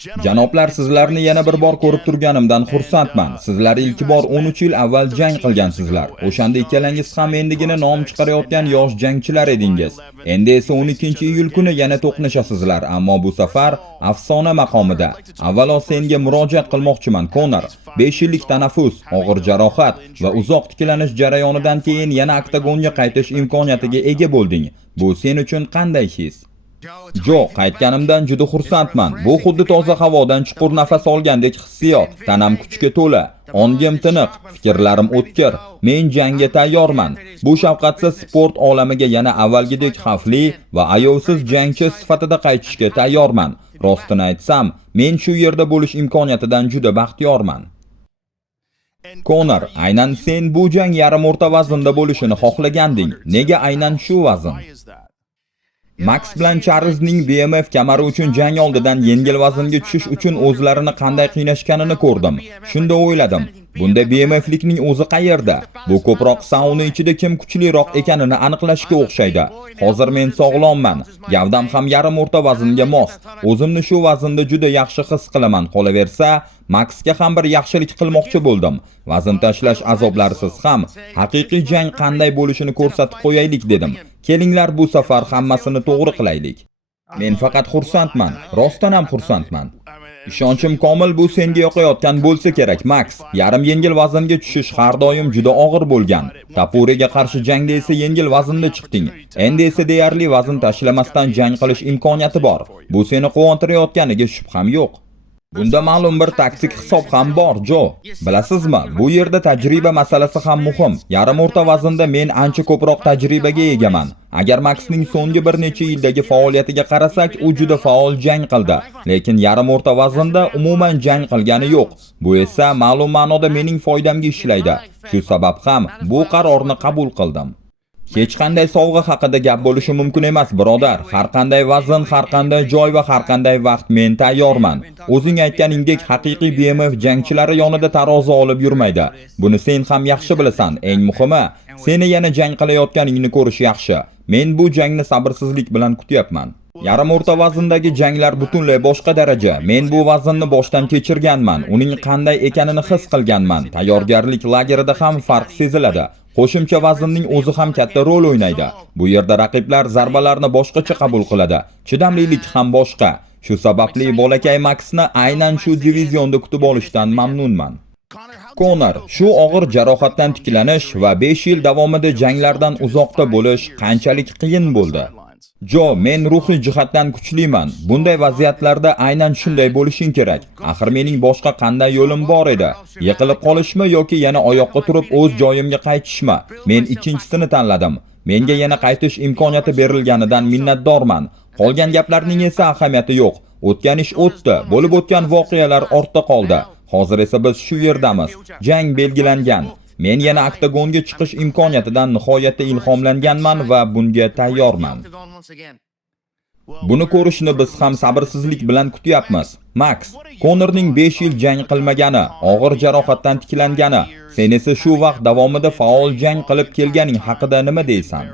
Janoblar, sizlarni yana bir bor ko'rib turganimdan xursandman. Sizlar ilk bor 13 yil avval jang qilgansizlar. O'shanda ikkalangiz ham endigina nom chiqarayotgan yosh jangchilar edingiz. Endi esa 12-iyul kuni yana to'qnashasizlar, ammo bu safar afsona maqomida. Avvalo senga murojaat qilmoqchiman, Konor. 5 yillik tanaffus, og'ir jarohat va uzoq tiklanish jarayonidan keyin yana oktagonga qaytish imkoniyatiga ega bo'lding. Bu sen uchun qanday his? Jo, qaytganimdan juda xursandman. Bu xuddi toza havodan chuqur nafas olgandek hissiyot. Tanam kuchga to'la, ongim tiniq, fikrlarim o'tkir. Men jangga tayyorman. Bu shafqatsiz sport olamiga yana avvalgidek xavfli va ayovsiz jangchi sifatida qaytishga tayyorman. Rostini aytsam, men shu yerda bo'lish imkoniyatidan juda baxtiyorman. Konor, aynan sen bu jang yarim o'rta vaznda bo'lishini xohlaganding. Nega aynan shu vazn? Max bilan Charlesning BMF kamari uchun jang oldidan yengil vaznga tushish uchun o'zlarini qanday qiynashganini ko'rdim. Shunda o'yladim, bunda BMFlikning o'zi qayerda? Bu ko'proq sauna ichida kim kuchliroq ekanini aniqlashga o'xshaydi. Hozir men sog'lomman, gavdam ham yarim o'rta vaznga mos. O'zimni shu vaznda juda yaxshi his qilaman. Qolaversa, Maxga ham bir yaxshilik qilmoqchi bo'ldim. Vazn tashlash azoblarsiz ham haqiqiy jang qanday bo'lishini ko'rsatib qo'yaylik dedim. Kelinglar bu safar hammasini to'g'ri qilaylik. Men faqat xursandman, rostdan ham xursandman. Ishonchim komil bu senga yoqayotgan bo'lsa kerak, Max. Yarim yengil vaznga tushish har doim juda og'ir bo'lgan. Tapuriga qarshi jangda esa yengil vaznda chiqding. Endi esa deyarli vazn tashlamasdan jang qilish imkoniyati bor. Bu seni quvontirayotganiga shubham yo'q. Bunda ma'lum bir taktik hisob ham bor, Jo. Bilasizmi, bu yerda tajriba masalasi ham muhim. Yarim o'rta vaznda men ancha ko'proq tajribaga egaman. Agar Maxning so'nggi bir necha yildagi faoliyatiga qarasak, u juda faol jang qildi, lekin yarim o'rta vaznda umuman jang qilgani yo'q. Bu esa ma'lum ma'noda mening foydamga ishlaydi. Shu sabab ham bu qarorni qabul qildim. Hech qanday sovg'a haqida gap bo'lishi mumkin emas, birodar. Har qanday vazn, har qanday joy va har qanday vaqt men tayyorman. O'zing aytganingdek, haqiqiy BMF jangchilari yonida tarozi olib yurmaydi. Buni sen ham yaxshi bilasan. Eng muhimi, seni yana jang qilayotganingni ko'rish yaxshi. Men bu jangni sabrsizlik bilan kutyapman. Yarim o'rta vazndagi janglar butunlay boshqa daraja. Men bu vaznni boshdan kechirganman. Uning qanday ekanini his qilganman. Tayyorgarlik lagerida ham farq seziladi. Qo'shimcha vaznning o'zi ham katta rol o'ynaydi. Bu yerda raqiblar zarbalarni boshqacha qabul qiladi. Chidamlilik ham boshqa. Shu sababli bolakay Maxni aynan shu divizionda kutib olishdan mamnunman. Konor, shu og'ir jarohatdan tiklanish va 5 yil davomida janglardan uzoqda bo'lish qanchalik qiyin bo'ldi? Jo, men ruhiy jihatdan kuchliman. Bunday vaziyatlarda aynan shunday bo'lishing kerak. Axir mening boshqa qanday yo'lim bor edi? Yiqilib qolishmi yoki yana oyoqqa turib o'z joyimga qaytishmi? Men ikkinchisini tanladim. Menga yana qaytish imkoniyati berilganidan minnatdorman. Qolgan gaplarning esa ahamiyati yo'q. O'tgan ish o'tdi, bo'lib o'tgan voqealar ortda qoldi. Hozir esa biz shu yerdamiz. Jang belgilangan. Men yana oktagonga chiqish imkoniyatidan nihoyatda ilhomlanganman va bunga tayyorman. Buni ko'rishni biz ham sabrsizlik bilan kutyapmiz. Max, Konorning 5 yil jang qilmagani, og'ir jarohatdan tiklangani, sen esa shu vaqt davomida faol jang qilib kelganing haqida nima deysan?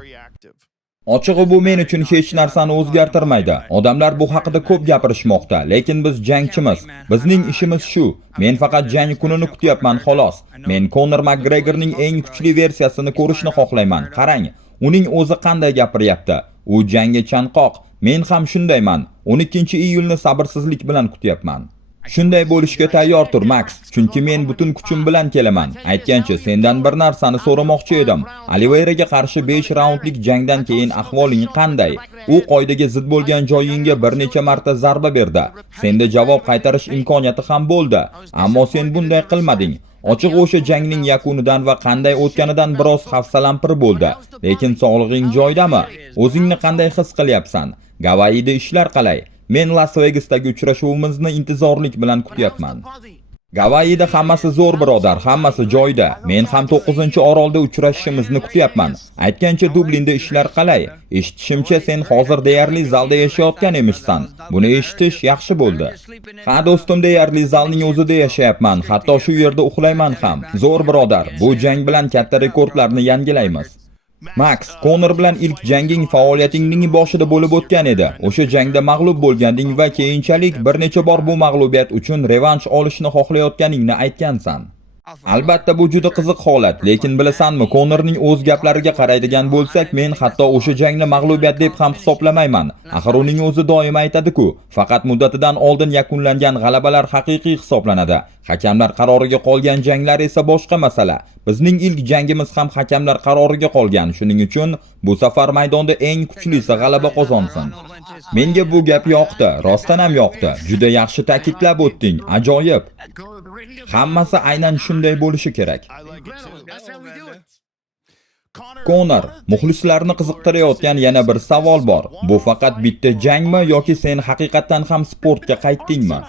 Ochig'i bu men uchun hech narsani o'zgartirmaydi. Odamlar bu haqida ko'p gapirishmoqda, lekin biz jangchimiz. Bizning ishimiz shu. Men faqat jang kunini kutyapman xolos. Men Conor McGregorning eng kuchli versiyasini ko'rishni xohlayman. Qarang, uning o'zi qanday gapiryapti. U jangga chanqoq. Men ham shundayman. 12-iyulni sabrsizlik bilan kutyapman. Shunday bo'lishga tayyor tur, Max, chunki men butun kuchim bilan kelaman. Aytgancha, sendan bir narsani so'ramoqchi edim. Oliveiraga qarshi 5 raundlik jangdan keyin ahvoling qanday? U qoidaga zid bo'lgan joyingga bir necha marta zarba berdi. Senda javob qaytarish imkoniyati ham bo'ldi, ammo sen bunday qilmading. Ochiq o'sha jangning yakunidan va qanday o'tganidan biroz hafsalampir bo'ldi. Lekin sog'lig'ing joyidami? O'zingni qanday his qilyapsan? Gavayida ishlar qalay? Men Las Vegasdagi uchrashuvimizni intizorlik bilan kutyapman. Gavayida hammasi zo'r birodar, hammasi joyida. Men ham 9-orolda uchrashishimizni kutyapman. Aytgancha Dublinda ishlar qalay? Eshitishimcha sen hozir deyarli zalda yashayotgan emishsan. Buni eshitish yaxshi bo'ldi. Ha do'stim, deyarli zalning o'zida yashayapman. Hatto shu yerda uxlayman ham. Zo'r birodar, bu jang bilan katta rekordlarni yangilaymiz. Max, Conor bilan ilk janging faoliyatingning boshida bo'lib o'tgan edi. O'sha jangda mag'lub bo'lganding va keyinchalik bir necha bor bu mag'lubiyat uchun revansh olishni xohlayotganingni aytgansan. Albatta bu juda qiziq holat, lekin bilasanmi, Conorning o'z gaplariga qaraydigan bo'lsak, men hatto o'sha jangni mag'lubiyat deb ham hisoblamayman. Axir uning o'zi doim aytadi-ku, faqat muddatidan oldin yakunlangan g'alabalar haqiqiy hisoblanadi. Hakamlar qaroriga qolgan janglar esa boshqa masala. Bizning ilk jangimiz ham hakamlar qaroriga qolgan. Shuning uchun bu safar maydonda eng kuchlisi g'alaba qozonsin. Menga bu gap yoqdi, rostdan ham yoqdi. Juda yaxshi ta'kidlab o'tding, ajoyib. Hammasi aynan shunday bo'lishi kerak. Conor, muxlislarni qiziqtirayotgan yana bir savol bor. Bu faqat bitta jangmi yoki sen haqiqatan ham sportga qaytdingmi?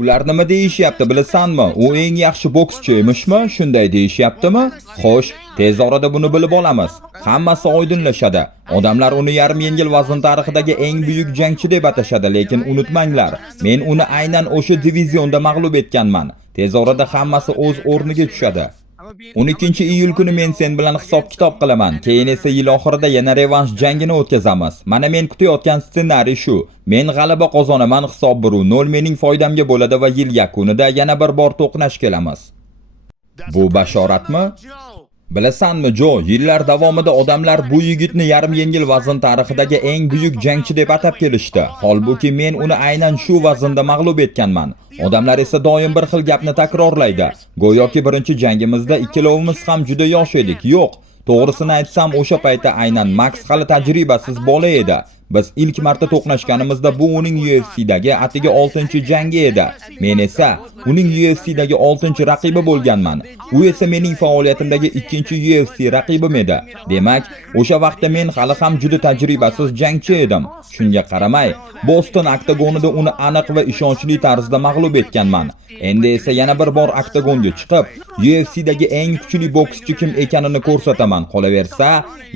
Ular nima deyishyapti bilasanmi? U eng yaxshi bokschi emishmi? Shunday deyishyaptimi? Xo'sh, tez orada buni bilib olamiz. Hammasi oydinlashadi. Odamlar uni yarim yengil vazn tarixidagi eng buyuk jangchi deb atashadi, lekin unutmanglar, men uni aynan o'sha divizionda mag'lub etganman. Tez orada hammasi o'z o'rniga tushadi. 12-iyul kuni men sen bilan hisob-kitob qilaman. Keyin esa yil oxirida yana revansh jangini o'tkazamiz. Mana men kutayotgan ssenariy shu. Men g'alaba qozonaman, hisob 1-0 mening foydamga bo'ladi va yil yakunida yana bir bor to'qnash kelamiz. Bu bashoratmi? Bilasanmi, Jo, yillar davomida odamlar bu yigitni yarim yengil vazn tarixidagi eng buyuk jangchi deb atab kelishdi. Holbuki men uni aynan shu vaznda mag'lub etganman. Odamlar esa doim bir xil gapni takrorlaydi. Go'yoki birinchi jangimizda ikkalovimiz ham juda yosh edik. Yo'q, to'g'risini aytsam, o'sha paytda aynan Max hali tajribasiz bola edi. Biz ilk marta to'qnashganimizda bu uning UFC'dagi atigi 6-jangi edi. Men esa uning UFC'dagi 6-raqibi bo'lganman. U esa mening faoliyatimdagi 2-UFC raqibim edi. Demak, o'sha vaqtda men hali ham juda tajribasiz jangchi edim. Shunga qaramay, Boston oktagonida uni aniq va ishonchli tarzda mag'lub etganman. Endi esa yana bir bor oktagonga chiqib, UFC'dagi eng kuchli bokschi kim ekanini ko'rsataman. Qolaversa,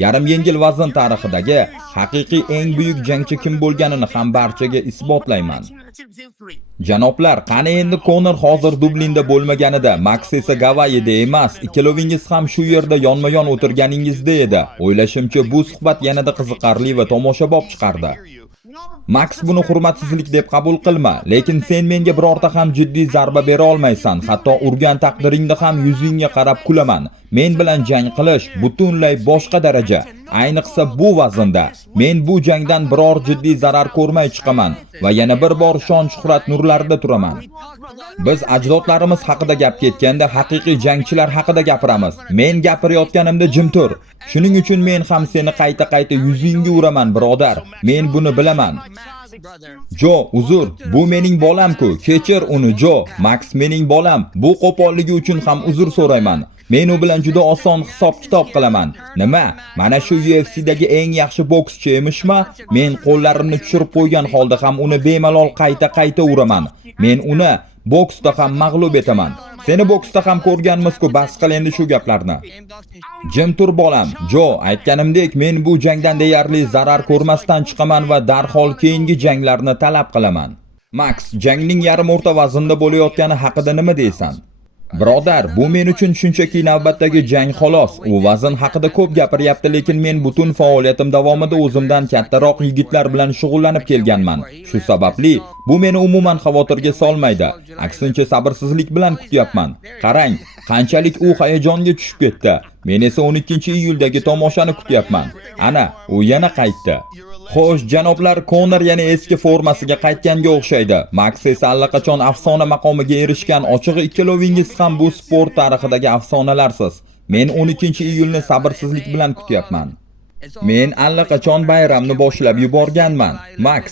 yarim yengil vazn tarixidagi haqiqiy eng buyuk jangchi kim bo'lganini ham barchaga isbotlayman. Janoblar, qani endi Conor hozir Dublinda bo'lmaganida, Max esa Gavayida emas, ikkalovingiz ham shu yerda yonma-yon o'tirganingizda edi. O'ylashimcha, bu suhbat yanada qiziqarli va tomoshabob chiqardi. Max buni hurmatsizlik deb qabul qilma, lekin sen menga birorta ham jiddiy zarba bera olmaysan. Hatto urgan taqdiringda ham yuzingga qarab kulaman. Men bilan jang qilish butunlay boshqa daraja. Ayniqsa bu vaznda. Men bu jangdan biror jiddiy zarar ko'rmay chiqaman va yana bir bor shon-shuhrat nurlarida turaman. Biz ajdodlarimiz haqida gap ketganda haqiqiy jangchilar haqida gapiramiz. Men gapirayotganimda jim tur. Shuning uchun men ham seni qayta-qayta yuzingga uraman, birodar. Men buni bilaman. Jo, uzr, bu mening bolam-ku. Kechir uni, Jo. Max mening bolam. Bu qo'polligi uchun ham uzr so'rayman. Men u bilan juda oson hisob-kitob qilaman. Nima? Mana shu UFC'dagi eng yaxshi bokschi emishmi? Men qo'llarimni tushirib qo'ygan holda ham uni bemalol qayta-qayta uraman. Men uni boksda ham mag'lub etaman. Seni boksda ham ko'rganmiz-ku, bas qil endi shu gaplarni. Jim tur bolam. Jo, aytganimdek, men bu jangdan deyarli zarar ko'rmasdan chiqaman va darhol keyingi janglarni talab qilaman. Max, jangning yarim o'rta vaznda bo'layotgani haqida nima deysan? Birodar, bu men uchun shunchaki navbatdagi jang xolos. U vazn haqida ko'p gapiryapti, lekin men butun faoliyatim davomida o'zimdan kattaroq yigitlar bilan shug'ullanib kelganman. Shu sababli bu meni umuman xavotirga solmaydi. Aksincha sabrsizlik bilan kutyapman. Qarang, qanchalik u hayajonga tushib ketdi. Men esa 12-iyuldagi tomoshani kutyapman. Ana, u yana qaytdi. Xo'sh, janoblar, Conor yana eski formasiga qaytganga o'xshaydi. Max esa allaqachon afsona maqomiga erishgan. Ochig'i ikkalovingiz ham bu sport tarixidagi afsonalarsiz. Men 12-iyulni sabrsizlik bilan kutyapman. Men allaqachon bayramni boshlab yuborganman. Max,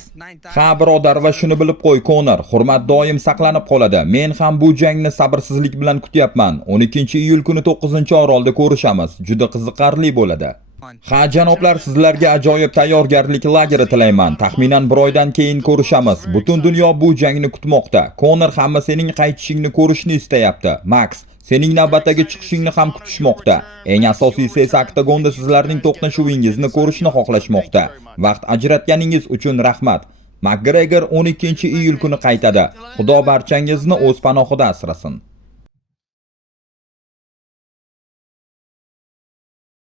ha birodar, va shuni bilib qo'y Conor, hurmat doim saqlanib qoladi. Men ham bu jangni sabrsizlik bilan kutyapman. 12-iyul kuni 9-orolda ko'rishamiz. Juda qiziqarli bo'ladi. Ha janoblar, sizlarga ajoyib tayyorgarlik lageri tilayman. Taxminan bir oydan keyin ko'rishamiz. Butun dunyo bu jangni kutmoqda. Conor hamma sening qaytishingni ko'rishni istayapti. Max, sening navbatdagi chiqishingni ham kutishmoqda. Eng asosiysi esa oktagonda sizlarning to'qnashuvingizni ko'rishni xohlashmoqda. Vaqt ajratganingiz uchun rahmat. McGregor 12-iyul kuni qaytadi. Xudo barchangizni o'z panohida asrasin.